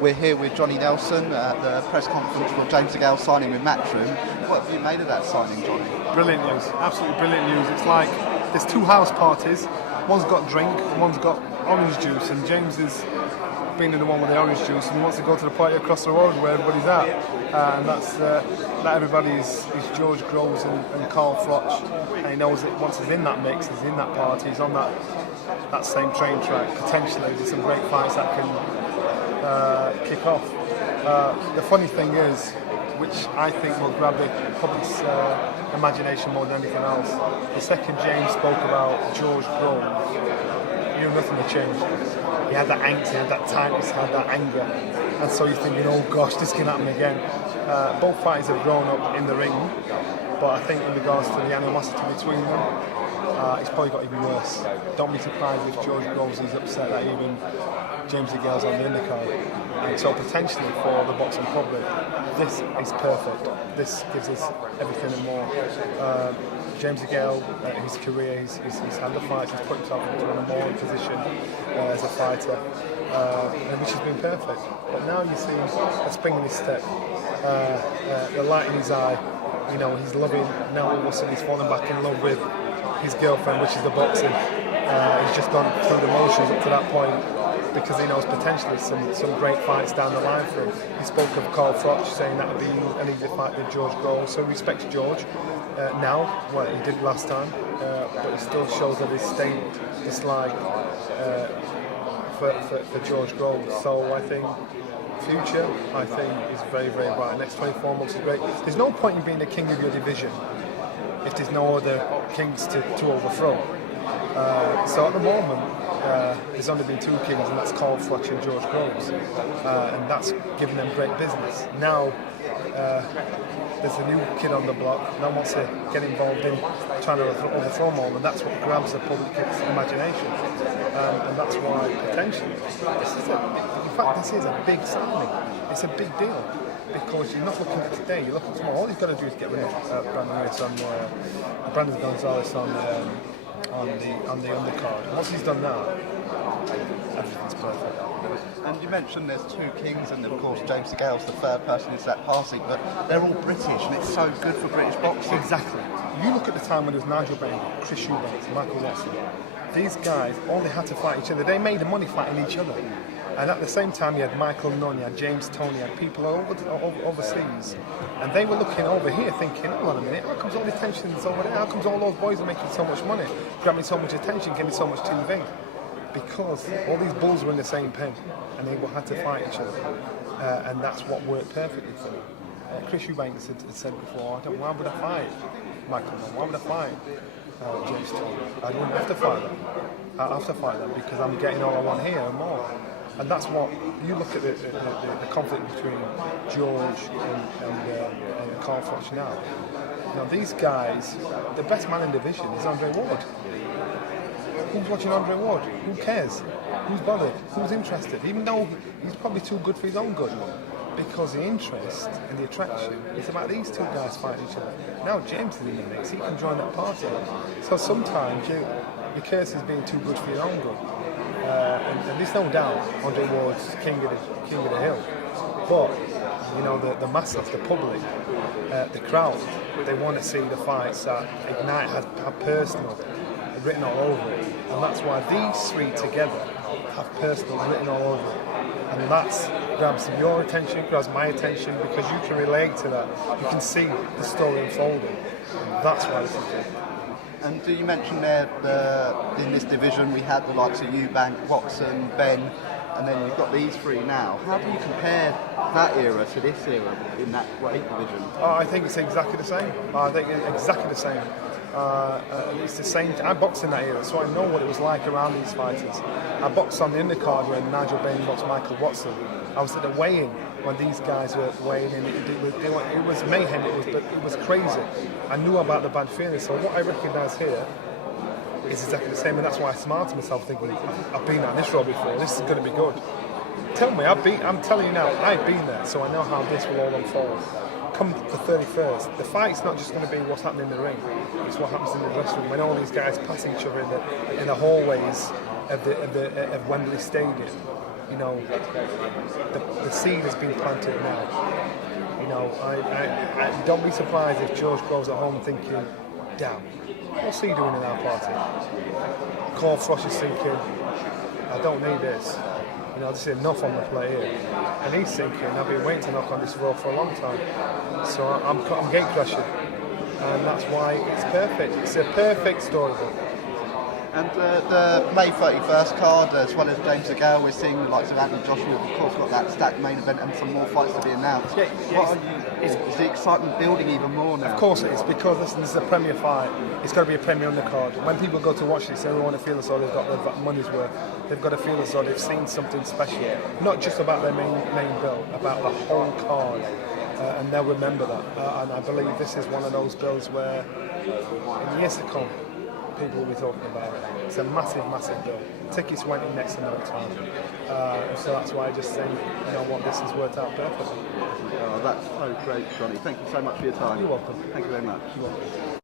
We're here with Johnny Nelson at the press conference for James DeGale signing with Matchroom. What have you made of that signing, Johnny? Brilliant news, absolutely brilliant news. It's like there's two house parties. One's got drink, one's got orange juice, and James is being in the one with the orange juice, and he wants to go to the party across the road where everybody's at. And that's that everybody is George Groves and Carl Froch, and he knows that once he's in that mix, he's in that party, he's on that same train track. Potentially, there's some great fights that can kick off. The funny thing is, which I think will grab the public's imagination more than anything else, the second James spoke about George Groves, he knew nothing had changed. He had that angst, he had that tightness, he had that anger, and so you're thinking, oh gosh, this can happen again. Both fighters have grown up in the ring, but I think in regards to the animosity between them, it's probably got even worse. Don't be surprised if George Groves is upset that even James DeGale's on the undercard. And so potentially for the boxing public, this is perfect. This gives us everything and more. James DeGale, his career, he's had the fights, he's put himself into a more position as a fighter, which has been perfect. But now you see a spring in his step, the light in his eye, you know, he's loving, now all of a sudden he's falling back in love with his girlfriend, which is the boxing. He's just gone through the motions up to that point because he knows potentially some great fights down the line for him. He spoke of Carl Froch saying that would be an easy fight with George Groves, so he respects George now, what he did last time, but he still shows a distinct dislike for George Groves. So I think future, is very, very bright. The next 24 months is great. There's no point in being the king of your division if there's no other kings to overthrow. So at the moment, there's only been two kings, and that's Carl Froch and George Groves, and that's given them great business. Now there's a new kid on the block. No one wants to get involved in trying to overthrow them all, and that's what grabs the public's imagination. And that's why potentially this is a big signing. It's a big deal. Because you're not looking at today, you're looking tomorrow. All you've got to do is get rid of Brandon Gonzalez on the undercard. Once he's done that, everything's perfect. And you mentioned there's two kings, and of course James DeGale's the third person into that party, but they're all British, and it's so good for British boxing. Exactly. You look at the time when there was Nigel Benn, Chris Eubanks, Michael Watson. These guys only had to fight each other. They made the money fighting each other. And at the same time, you had Michael Nunn, you had James Toney, you had people overseas. And they were looking over here thinking, hold on a minute, how comes all the attention is over there? How comes all those boys are making so much money, grabbing so much attention, getting so much TV? Because all these bulls were in the same pen, and they had to fight each other. And that's what worked perfectly for them. Chris Eubanks had said before, why would I fight Michael Nunn? Why would I fight James Toney? I wouldn't have to fight them. I have to fight them because I'm getting all I want here and more. And that's what you look at the conflict between George and Carl Froch now. Now these guys, the best man in the division is Andre Ward. Who's watching Andre Ward? Who cares? Who's bothered? Who's interested? Even though he's probably too good for his own good. Because the interest and the attraction is about these two guys fighting each other. Now James is in the mix, he can join that party. So sometimes your curse is being too good for your own good. And there's no doubt Andre Ward's king of the hill. But you know the masses, the public, the crowd, they want to see the fights that Ignite have personal written all over it. And that's why these three together have personal written all over it. And that grabs your attention, grabs my attention, because you can relate to that. You can see the story unfolding. And that's why this is good. And you mentioned there in this division we had the likes of Eubank, Watson, Ben, and then you've got these three now. How do you compare that era to this era in that weight division? I think it's exactly the same. It's the same. I boxed in that era, so I know what it was like around these fighters. I boxed on the undercard when Nigel Benn boxed Michael Watson. I was at the weigh-in when these guys were weighing in. It was mayhem. It was crazy. I knew about the bad feelings. So what I recognise here is exactly the same, and that's why I smiled to myself, thinking, I've been on this road before. This is going to be good. Tell me, I'm telling you now, I've been there, so I know how this will all unfold. Come the 31st, the fight's not just going to be what's happening in the ring, it's what happens in the dressing room when all these guys pass each other in the hallways of Wembley Stadium. you know, the seed has been planted now. You know, I don't be surprised if George goes at home thinking, damn, what's he doing in our party? Carl Froch is thinking, I don't need this. You know, this is enough on the plate here. And he's thinking, I've been waiting to knock on this door for a long time. So I'm gate crushing. And that's why it's perfect. It's a perfect storybook. And the May 31st card, as well as James DeGale, we're seeing the likes of Anthony Joshua, of course, got that stacked main event and some more fights to be announced. Is the excitement building even more now? Of course it is, because listen, this is a premier fight. It's got to be a premier undercard. When people go to watch this, they want to feel as though they've got their money's worth. They've got to feel as though they've seen something special. Not just about their main bill, about the whole card. And they'll remember that. And I believe this is one of those bills where, in years to come, people will be talking about it. It's a massive, massive bill. Tickets went in next to no time. So that's why I just think, you know what, this has worked out perfectly. Oh, that's so great, Johnny. Thank you so much for your time. You're welcome. Thank you very much. You're welcome.